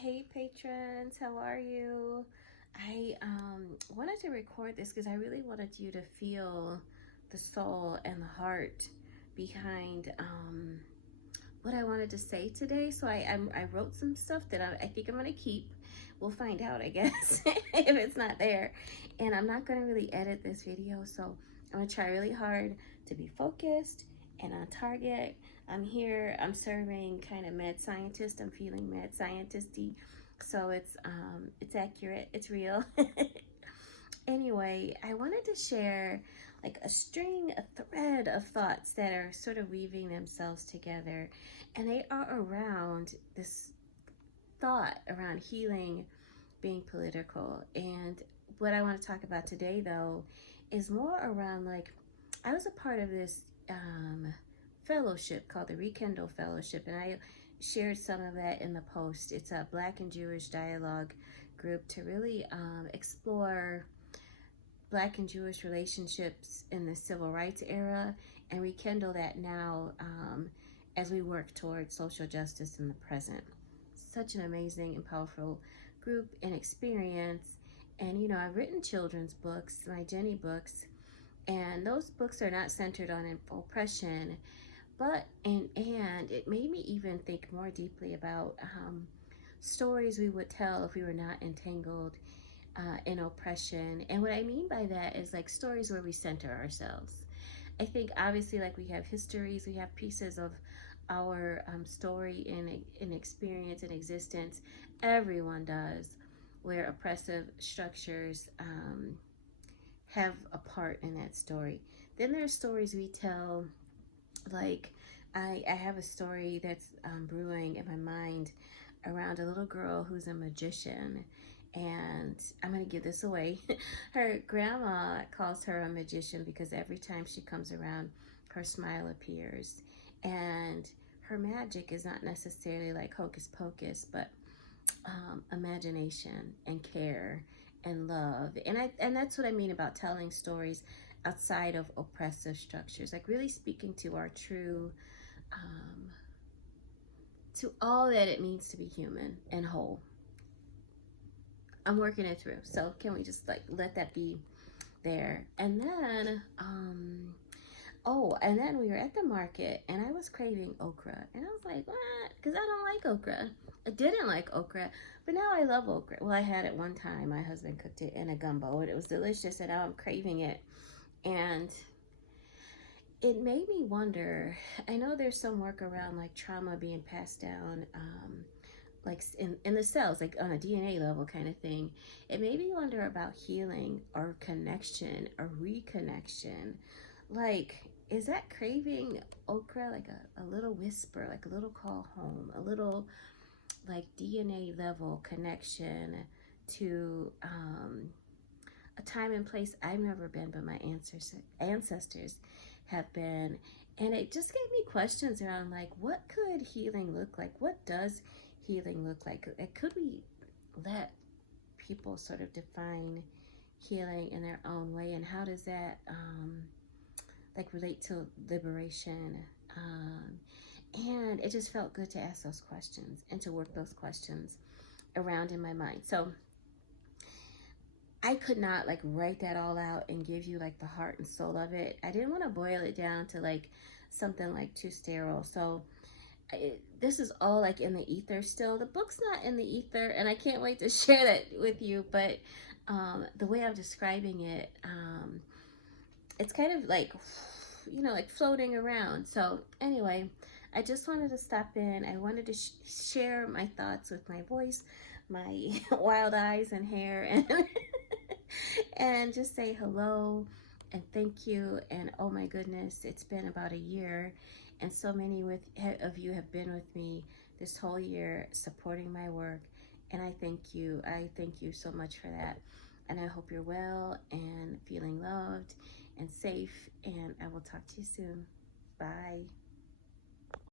Hey patrons, how are you? I wanted to record this because I really wanted you to feel the soul and the heart behind what I wanted to say today. So I wrote some stuff that I think I'm gonna keep. We'll find out, I guess, if it's not there. And I'm not gonna really edit this video, so I'm gonna try really hard to be focused and on target. I'm here, I'm serving kind of mad scientist. I'm feeling mad scientisty. So it's accurate, it's real. Anyway, I wanted to share like a thread of thoughts that are sort of weaving themselves together. And they are around this thought around healing being political. And what I want to talk about today, though, is more around like, I was a part of this fellowship called the Rekindle Fellowship, and I shared some of that in the post. It's a Black and Jewish dialogue group to really explore Black and Jewish relationships in the civil rights era and rekindle that now as we work towards social justice in the present. Such an amazing and powerful group and experience. And you know, I've written children's books, my Jenny books, and those books are not centered on oppression, but and it made me even think more deeply about stories we would tell if we were not entangled in oppression. And what I mean by that is like stories where we center ourselves. I think obviously like we have histories, we have pieces of our story in experience and existence. Everyone does, where oppressive structures have a part in that story. Then there's stories we tell, like I have a story that's brewing in my mind around a little girl who's a magician. And I'm going to give this away. Her grandma calls her a magician because every time she comes around, her smile appears. And her magic is not necessarily like hocus pocus, but imagination and care and love. And that's what I mean about telling stories outside of oppressive structures, like really speaking to our true, to all that it means to be human and whole. I'm working it through. So can we just like let that be there? And then, and then we were at the market and I was craving okra. And I was like, what? Because I don't like okra. I didn't like okra, but now I love okra. Well, I had it one time. My husband cooked it in a gumbo and it was delicious and now I'm craving it. And it made me wonder, I know there's some work around like trauma being passed down, like in the cells, like on a DNA level kind of thing. It made me wonder about healing or connection or reconnection. Like, is that craving okra like a little whisper, like a little call home, a little like DNA level connection to a time and place I've never been, but my ancestors have been. And it just gave me questions around like, what could healing look like? What does healing look like? Could we let people sort of define healing in their own way? And how does that like relate to liberation? And it just felt good to ask those questions and to work those questions around in my mind. So I could not like write that all out and give you like the heart and soul of it. I didn't want to boil it down to like something like too sterile. So this is all like in the ether still. The book's not in the ether and I can't wait to share that with you. But the way I'm describing it, it's kind of like, you know, like floating around. So anyway, I just wanted to stop in. I wanted to share my thoughts with my voice, my wild eyes and hair, and just say hello and thank you. And oh my goodness, it's been about a year, and so many of you have been with me this whole year supporting my work, and I thank you. I thank you so much for that. And I hope you're well and feeling loved and safe, and I will talk to you soon. Bye.